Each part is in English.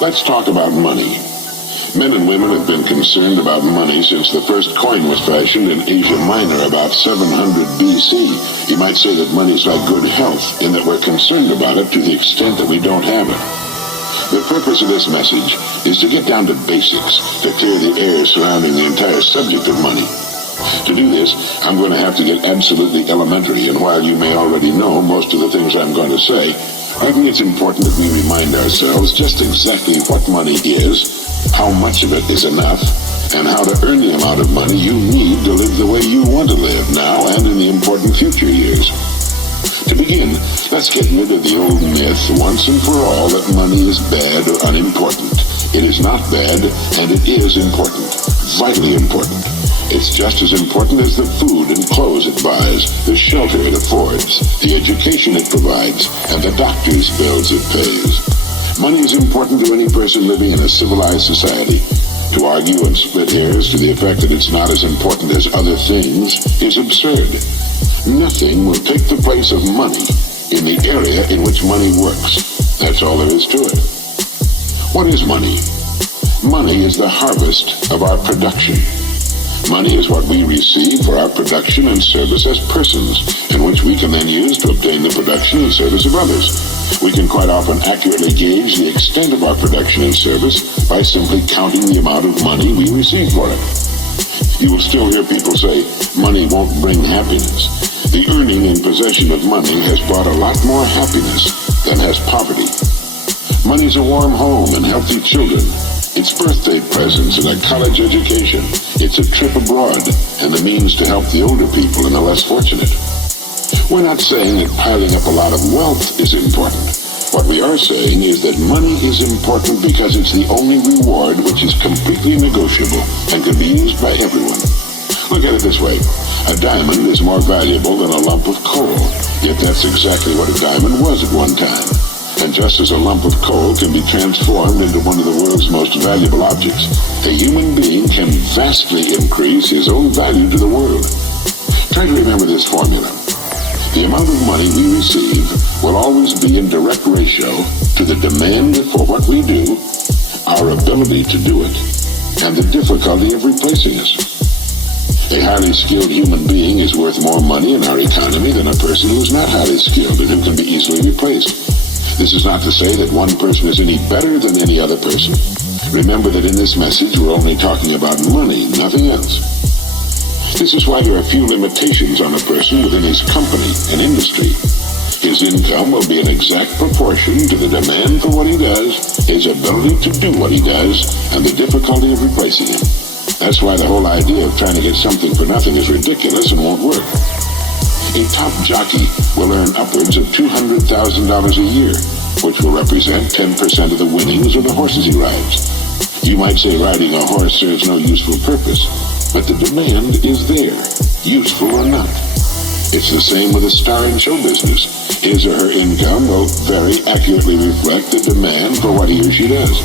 Let's talk about money. Men and women have been concerned about money since the first coin was fashioned in Asia Minor about 700 BC. You might say that money's like good health, in that we're concerned about it to the extent that we don't have it. The purpose of this message is to get down to basics, to clear the air surrounding the entire subject of money. To do this, I'm going to have to get absolutely elementary, and while you may already know most of the things I'm going to say, I think it's important that we remind ourselves just exactly what money is, how much of it is enough, and how to earn the amount of money you need to live the way you want to live now and in the important future years. To begin, let's get rid of the old myth once and for all that money is bad or unimportant. It is not bad, and it is important, vitally important. It's just as important as the food and clothes it buys, the shelter it affords, the education it provides, and the doctor's bills it pays. Money is important to any person living in a civilized society. To argue and split hairs to the effect that it's not as important as other things is absurd. Nothing will take the place of money in the area in which money works. That's all there is to it. What is money? Money is the harvest of our production. Money is what we receive for our production and service as persons, and which we can then use to obtain the production and service of others. We can quite often accurately gauge the extent of our production and service by simply counting the amount of money we receive for it. You will still hear people say, money won't bring happiness. The earning and possession of money has brought a lot more happiness than has poverty. Money's a warm home and healthy children. It's birthday presents and a college education. It's a trip abroad and the means to help the older people and the less fortunate. We're not saying that piling up a lot of wealth is important. What we are saying is that money is important because it's the only reward which is completely negotiable and can be used by everyone. Look at it this way. A diamond is more valuable than a lump of coal, yet that's exactly what a diamond was at one time. And just as a lump of coal can be transformed into one of the world's most valuable objects, a human being can vastly increase his own value to the world. Try to remember this formula. The amount of money we receive will always be in direct ratio to the demand for what we do, our ability to do it, and the difficulty of replacing us. A highly skilled human being is worth more money in our economy than a person who is not highly skilled and who can be easily replaced. This is not to say that one person is any better than any other person. Remember that in this message we're only talking about money, nothing else. This is why there are few limitations on a person within his company and industry. His income will be an exact proportion to the demand for what he does, his ability to do what he does, and the difficulty of replacing him. That's why the whole idea of trying to get something for nothing is ridiculous and won't work. A top jockey will earn upwards of $200,000 a year, which will represent 10% of the winnings of the horses he rides. You might say riding a horse serves no useful purpose, but the demand is there, useful or not. It's the same with a star in show business. His or her income will very accurately reflect the demand for what he or she does.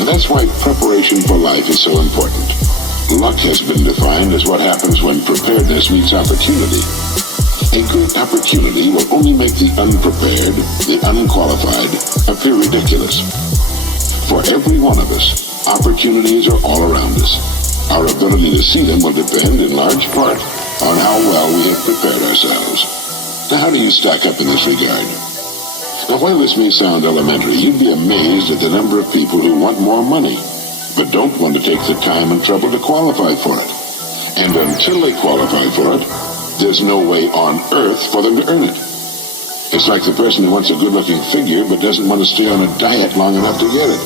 And that's why preparation for life is so important. Luck has been defined as what happens when preparedness meets opportunity. A great opportunity will only make the unprepared, the unqualified, appear ridiculous. For every one of us, opportunities are all around us. Our ability to see them will depend in large part on how well we have prepared ourselves. Now, how do you stack up in this regard? Now, while this may sound elementary, you'd be amazed at the number of people who want more money, but don't want to take the time and trouble to qualify for it. And until they qualify for it, there's no way on earth for them to earn it. It's like the person who wants a good-looking figure but doesn't want to stay on a diet long enough to get it.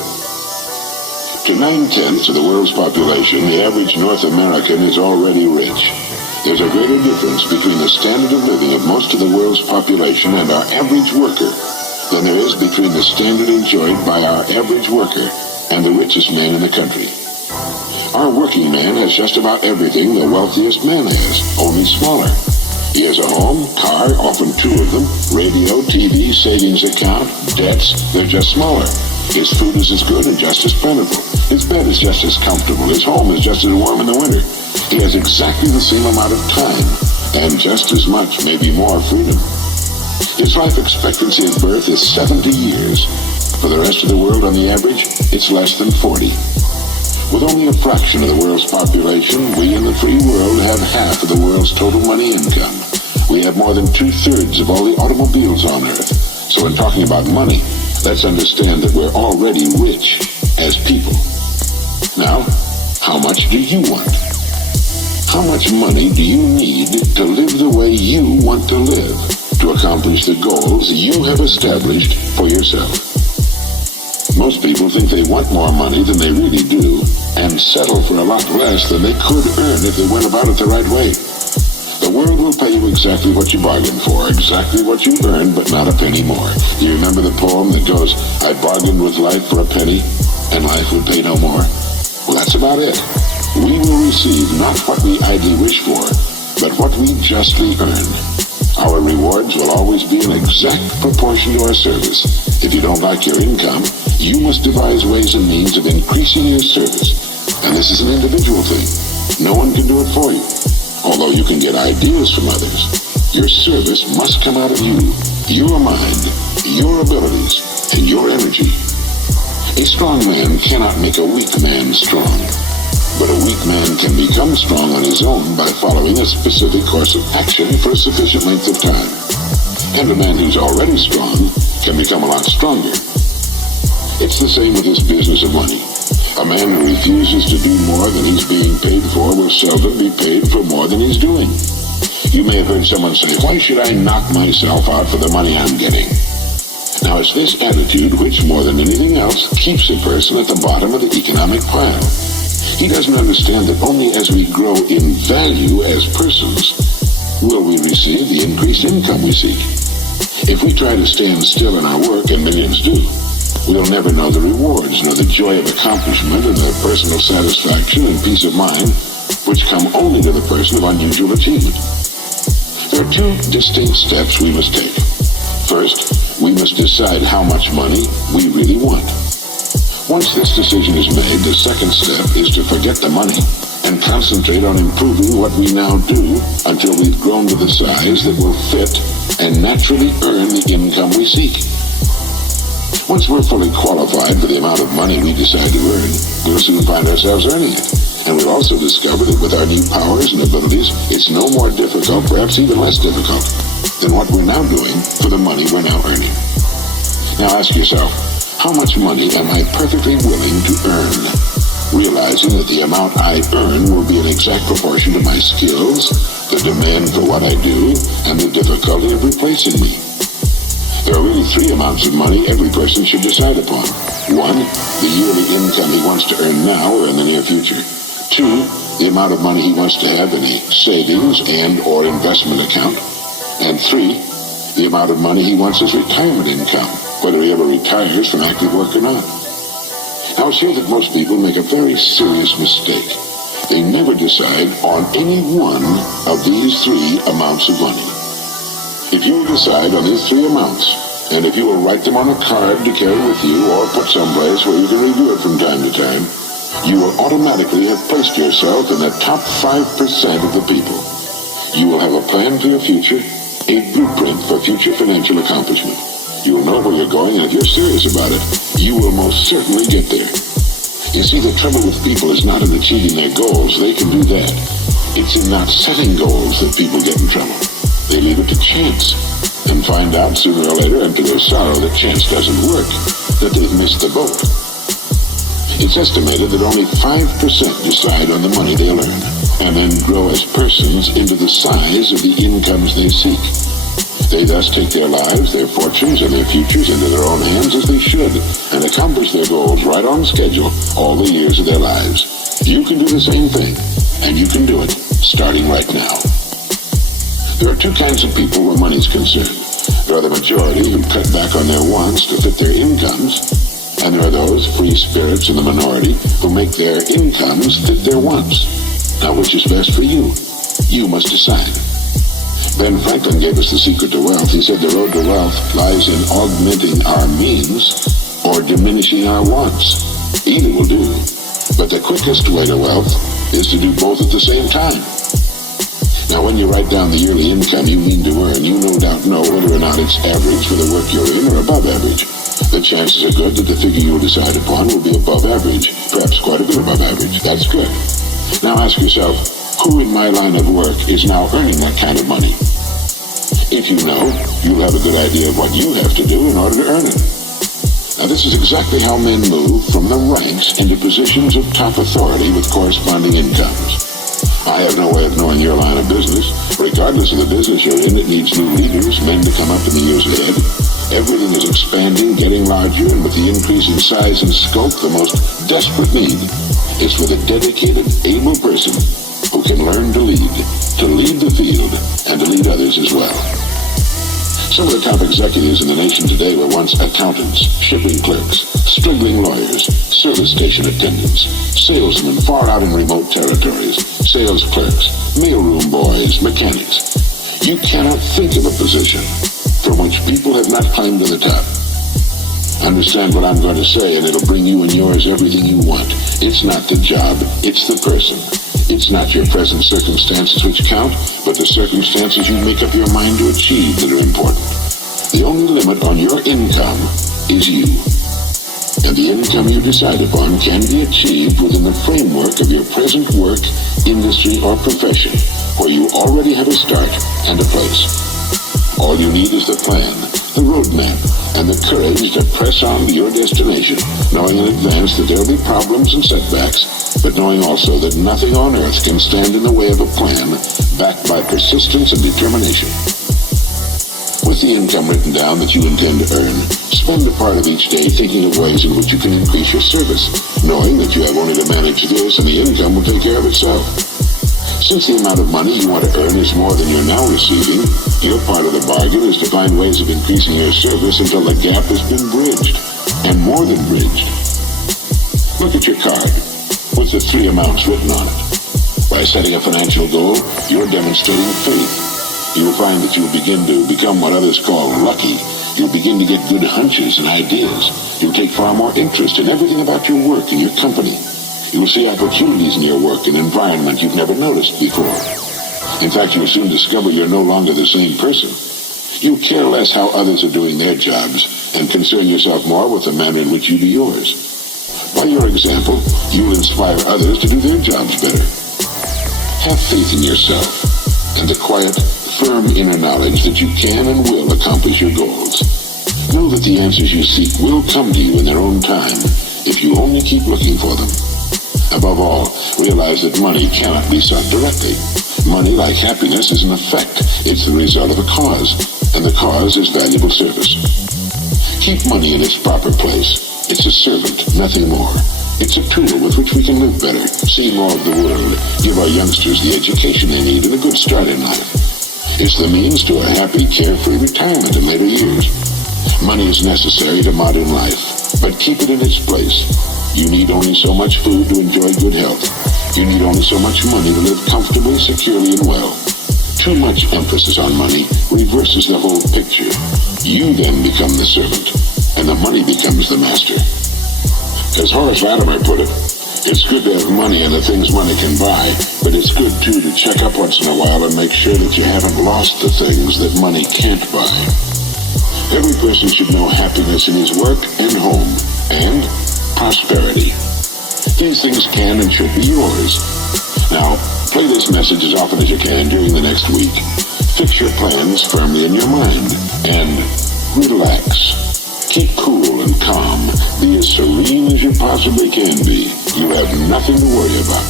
To 9/10 of the world's population, the average North American is already rich. There's a greater difference between the standard of living of most of the world's population and our average worker than there is between the standard enjoyed by our average worker and the richest man in the country. Our working man has just about everything the wealthiest man has, only smaller. He has a home, car, often two of them, radio, TV, savings account, debts. They're just smaller. His food is as good and just as plentiful. His bed is just as comfortable. His home is just as warm in the winter. He has exactly the same amount of time and just as much, maybe more, freedom. His life expectancy at birth is 70 years. For the rest of the world, on the average, it's less than 40. With only a fraction of the world's population, we in the free world have half of the world's total money income. We have more than 2/3 of all the automobiles on Earth. So in talking about money, let's understand that we're already rich as people. Now, how much do you want? How much money do you need to live the way you want to live, to accomplish the goals you have established for yourself? Most people think they want more money than they really do, and settle for a lot less than they could earn if they went about it the right way. The world will pay you exactly what you bargained for, exactly what you earned, but not a penny more. You remember the poem that goes, "I bargained with life for a penny, and life would pay no more"? Well, that's about it. We will receive not what we idly wish for, but what we justly earn. Our rewards will always be in exact proportion to our service. If you don't like your income, you must devise ways and means of increasing your service. And this is an individual thing. No one can do it for you. Although you can get ideas from others, your service must come out of you, your mind, your abilities, and your energy. A strong man cannot make a weak man strong, but a weak man can become strong on his own by following a specific course of action for a sufficient length of time. And a man who's already strong can become a lot stronger. It's the same with this business of money. A man who refuses to do more than he's being paid for will seldom be paid for more than he's doing. You may have heard someone say, "Why should I knock myself out for the money I'm getting?" Now it's this attitude which, more than anything else, keeps a person at the bottom of the economic pile. He doesn't understand that only as we grow in value as persons will we receive the increased income we seek. If we try to stand still in our work, and millions do, we'll never know the rewards, nor the joy of accomplishment, and the personal satisfaction and peace of mind, which come only to the person of unusual achievement. There are two distinct steps we must take. First, we must decide how much money we really want. Once this decision is made, the second step is to forget the money and concentrate on improving what we now do until we've grown to the size that will fit and naturally earn the income we seek. Once we're fully qualified for the amount of money we decide to earn, we'll soon find ourselves earning it. And we'll also discover that with our new powers and abilities, it's no more difficult, perhaps even less difficult, than what we're now doing for the money we're now earning. Now ask yourself, how much money am I perfectly willing to earn? Realizing that the amount I earn will be in exact proportion to my skills, the demand for what I do, and the difficulty of replacing me. There are really three amounts of money every person should decide upon. One, the yearly income he wants to earn now or in the near future. Two, the amount of money he wants to have in a savings and or investment account. And three, the amount of money he wants as retirement income, whether he ever retires from active work or not. Now it's here that most people make a very serious mistake. They never decide on any one of these three amounts of money. If you will decide on these three amounts, and if you will write them on a card to carry with you or put someplace where you can review it from time to time, you will automatically have placed yourself in the top 5% of the people. You will have a plan for your future, a blueprint for future financial accomplishment. You will know where you're going, and if you're serious about it, you will most certainly get there. You see, the trouble with people is not in achieving their goals. They can do that. It's in not setting goals that people get in trouble. They leave it to chance and find out sooner or later, and to their sorrow, that chance doesn't work, that they've missed the boat. It's estimated that only 5% decide on the money they'll earn, and then grow as persons into the size of the incomes they seek. They thus take their lives, their fortunes, and their futures into their own hands as they should, and accomplish their goals right on schedule all the years of their lives. You can do the same thing, and you can do it starting right now. There are two kinds of people where money's concerned. There are the majority who cut back on their wants to fit their incomes, and there are those free spirits in the minority who make their incomes fit their wants. Now, which is best for you? You must decide. Ben Franklin gave us the secret to wealth. He said the road to wealth lies in augmenting our means or diminishing our wants. Either will do, but the quickest way to wealth is to do both at the same time. Now, when you write down the yearly income you mean to earn, you no doubt know whether or not it's average for the work you're in or above average. the chances are good that the figure you will decide upon will be above average, perhaps quite a bit above average. That's good. Now ask yourself, who in my line of work is now earning that kind of money? If you know, you'll have a good idea of what you have to do in order to earn it. Now this is exactly how men move from the ranks into positions of top authority with corresponding incomes. I have no way of knowing your line of business. Regardless of the business you're in, it needs new leaders, men to come up in the years ahead. Everything is expanding, getting larger, and with the increase in size and scope, the most desperate need is for the dedicated, able person who can learn to lead the field, and to lead others as well. Some of the top executives in the nation today were once accountants, shipping clerks, struggling lawyers, service station attendants, salesmen far out in remote territories, sales clerks, mailroom boys, mechanics. You cannot think of a position from which people have not climbed to the top. Understand what I'm going to say, and it'll bring you and yours everything you want. It's not the job, it's the person. It's not your present circumstances which count, but the circumstances you make up your mind to achieve that are important. The only limit on your income is you. And the income you decide upon can be achieved within the framework of your present work, industry, or profession, where you already have a start and a place. All you need is the plan, the roadmap, and the courage to press on to your destination, knowing in advance that there will be problems and setbacks, but knowing also that nothing on earth can stand in the way of a plan backed by persistence and determination. With the income written down that you intend to earn, spend a part of each day thinking of ways in which you can increase your service, knowing that you have only to manage this and the income will take care of itself. Since the amount of money you want to earn is more than you're now receiving, your part of the bargain is to find ways of increasing your service until the gap has been bridged, and more than bridged. Look at your card with the 3 amounts written on it. By setting a financial goal, you're demonstrating faith. You'll find that you'll begin to become what others call lucky. You'll begin to get good hunches and ideas. You'll take far more interest in everything about your work and your company. You will see opportunities in your work and environment you've never noticed before. In fact, you'll soon discover you're no longer the same person. You care less how others are doing their jobs and concern yourself more with the manner in which you do yours. By your example, you'll inspire others to do their jobs better. Have faith in yourself and the quiet, firm inner knowledge that you can and will accomplish your goals. Know that the answers you seek will come to you in their own time if you only keep looking for them. Above all, realize that money cannot be sought directly. Money, like happiness, is an effect. It's the result of a cause, and the cause is valuable service. Keep money in its proper place. It's a servant, nothing more. It's a tool with which we can live better, see more of the world, give our youngsters the education they need and a good start in life. It's the means to a happy, carefree retirement in later years. Money is necessary to modern life, but keep it in its place. You need only so much food to enjoy good health. You need only so much money to live comfortably, securely, and well. Too much emphasis on money reverses the whole picture. You then become the servant, and the money becomes the master. As Horace Latimer put it, it's good to have money and the things money can buy, but it's good too to check up once in a while and make sure that you haven't lost the things that money can't buy. Every person should know happiness in his work and home, and prosperity. These things can and should be yours. Now, play this message as often as you can during the next week. Fix your plans firmly in your mind, and relax. Keep cool and calm. Be as serene as you possibly can be. You have nothing to worry about.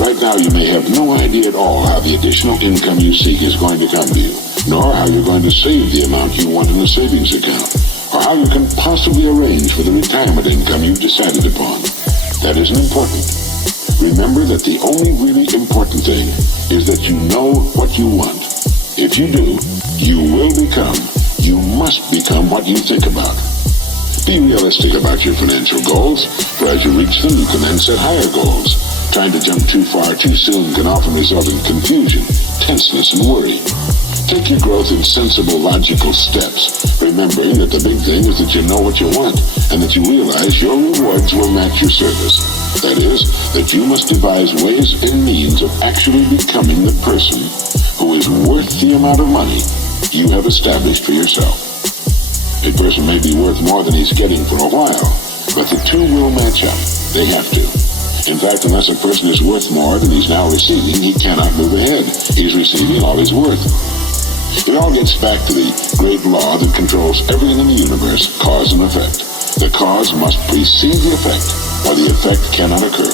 Right now, you may have no idea at all how the additional income you seek is going to come to you, nor how you're going to save the amount you want in a savings account, or how you can possibly arrange for the retirement income you've decided upon. That isn't important. Remember that the only really important thing is that you know what you want. If you do, you will become, you must become what you think about. Be realistic about your financial goals, for as you reach them, you can then set higher goals. Trying to jump too far too soon can often result in confusion, tenseness, and worry. Take your growth in sensible, logical steps, remembering that the big thing is that you know what you want, and that you realize your rewards will match your service. That is, that you must devise ways and means of actually becoming the person who is worth the amount of money you have established for yourself. A person may be worth more than he's getting for a while, but the two will match up. They have to. In fact, unless a person is worth more than he's now receiving, he cannot move ahead. He's receiving all he's worth. It all gets back to the great law that controls everything in the universe, cause and effect. The cause must precede the effect, or the effect cannot occur.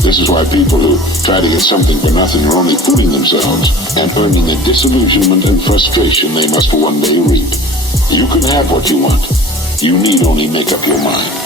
This is why people who try to get something for nothing are only fooling themselves and earning the disillusionment and frustration they must one day reap. You can have what you want. You need only make up your mind.